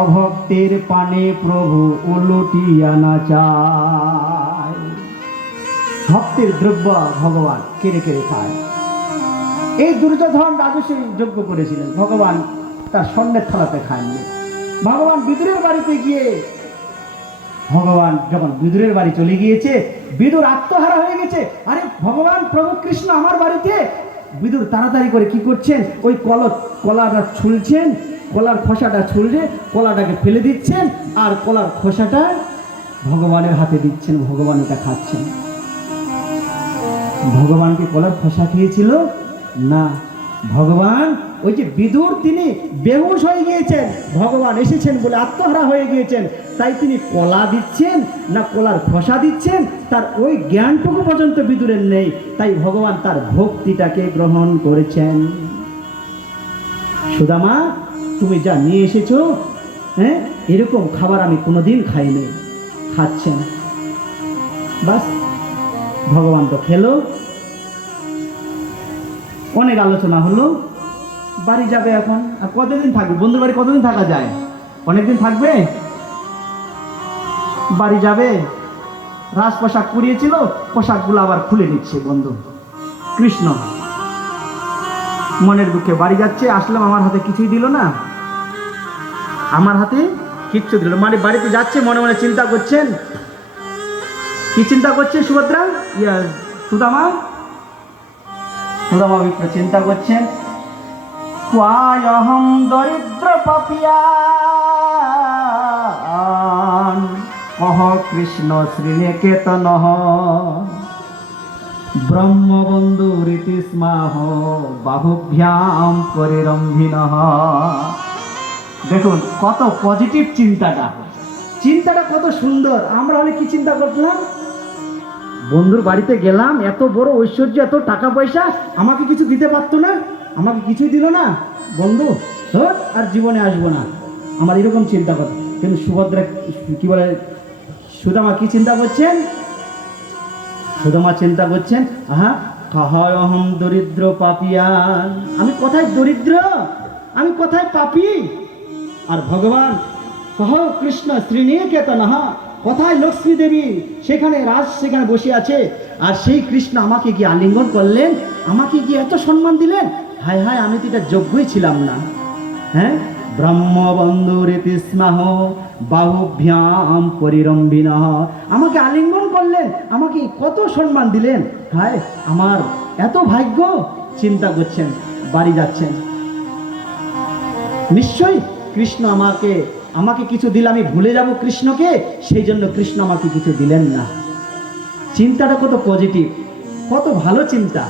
অভক্তের পানে প্রভু উলুটিয়া না চায়। ভক্তের দ্রব্য ভগবান কেড়ে কেড়ে খায়। এই দুর্যোধন রাজস্বী যজ্ঞ করেছিলেন, ভগবান তার স্বর্ণের থালাতে খাননি। ভগবান বিদুরের বাড়িতে গিয়ে, ভগবান যখন বিদুরের বাড়ি চলে গিয়েছে, বিদুর আত্মহারা হয়ে গেছে। আরে ভগবান প্রভু কৃষ্ণ আমার বাড়িতে। বিদুর তাড়াতাড়ি করে কি করছেন, ওই কলাটা ছুলছেন, কলার খোসাটা ছুলছে, কলাটাকে ফেলে দিচ্ছেন, আর কলার খোসাটা ভগবানের হাতে দিচ্ছেন। ভগবান এটা খাচ্ছেন। ভগবানকে কলার খোসা খেয়েছিল না, ভগবান ওই যে বিদুর তিনি বেহুশ হয়ে গিয়েছেন, ভগবান এসেছেন বলে আত্মহারা হয়ে গিয়েছেন, তাই তিনি কলা দিচ্ছেন না কলার খোসা দিচ্ছেন তার ওই জ্ঞানটুকু পর্যন্ত বিদুরের নেই। তাই ভগবান তার ভক্তিটাকে গ্রহণ করেছেন। সুদামা, তুমি যা নিয়ে এসেছো, হ্যাঁ, এরকম খাবার আমি কোনোদিন খাইনি। খাচ্ছেন, বাস ভগবান তো খেলো। অনেক আলোচনা হলো, বাড়ি যাবে এখন। আর কতদিন থাকবে? বন্ধুর বাড়ি কতদিন থাকা যায়? অনেকদিন থাকবে। বাড়ি যাবে, রাজ পোশাক পরিয়েছিল, পোশাকগুলো আবার খুলে নিচ্ছে বন্ধু কৃষ্ণ। মনের দুঃখে বাড়ি যাচ্ছে, আসলাম, আমার হাতে কিছুই দিল না, আমার হাতে কিচ্ছু দিল। মানে বাড়িতে যাচ্ছে, মনে মনে চিন্তা করছেন। কি চিন্তা করছে সুভদ্রা? সুদামা চিন্তা করছেন, অহং দরিদ্র পাপিয়ান কহ কৃষ্ণ শ্রীনিকেতন ব্রহ্মবন্ধু রীতিস্মাহ বাহুভ্যাম পরিরম্ভিনঃ। দেখুন কত পজিটিভ চিন্তাটা কত সুন্দর। আমরা হলে কি চিন্তা করলাম? বন্ধুর বাড়িতে গেলাম, এত বড় ঐশ্বর্য, এত টাকা পয়সা, আমাকে কিছু দিতে পারতো না, আমাকে কিছুই দিল না, বন্ধু আর জীবনে আসবো না, আমার এরকম চিন্তা করে। কিন্তু সুভদ্রা কি বলে, সুদামা কি চিন্তা করছেন? সুদামা চিন্তা করছেন, অহম দরিদ্র পাপিয়ান, আমি কোথায় দরিদ্র, আমি কোথায় পাপী। আর ভগবান কহ কৃষ্ণ শ্রীনিকেতন, কোথায় লক্ষ্মী দেবী, সেখানে সেখানে বসে আছে। আর সেই কৃষ্ণ আমাকে গিয়ে আলিঙ্গন করলেন, আমাকে গিয়ে এত সম্মান দিলেন। হায় হায়, আমি তো এটা যোগ্যই ছিলাম না। হ্যাঁ, ব্রহ্মবন্ধু রীতিস্মাহ বাহুভ্যাম পরিরম্ভিনঃ, আমাকে আলিঙ্গন করলেন, আমাকে কত সম্মান দিলেন। হায়, আমার এত ভাগ্য। চিন্তা করছেন, বাড়ি যাচ্ছেন। নিশ্চয়ই কৃষ্ণ আমাকে কিছু দিলে আমি ভুলে যাব কৃষ্ণকে, সেই জন্য কৃষ্ণ আমাকে কিছু দিলেন না। চিন্তাটা কত পজিটিভ, কত ভালো চিন্তা।